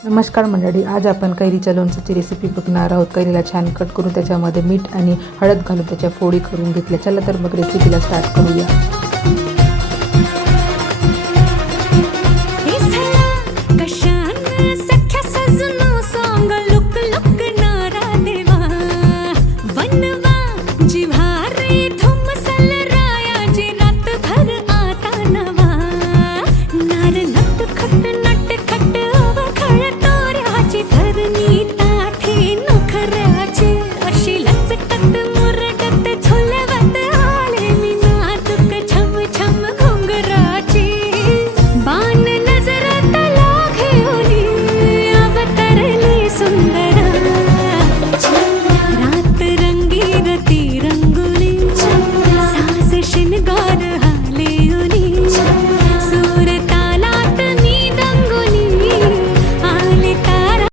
नमस्कार मंडळी, आज आपण कैरीच्या लोणच्याची रेसिपी बघणार आहोत। कैरीला छान कट करून त्याच्यामध्ये मीठ आणि हळद घालून त्याच्या फोडी करून घेतल्या। चला तर मग रेसिपीला स्टार्ट करूया।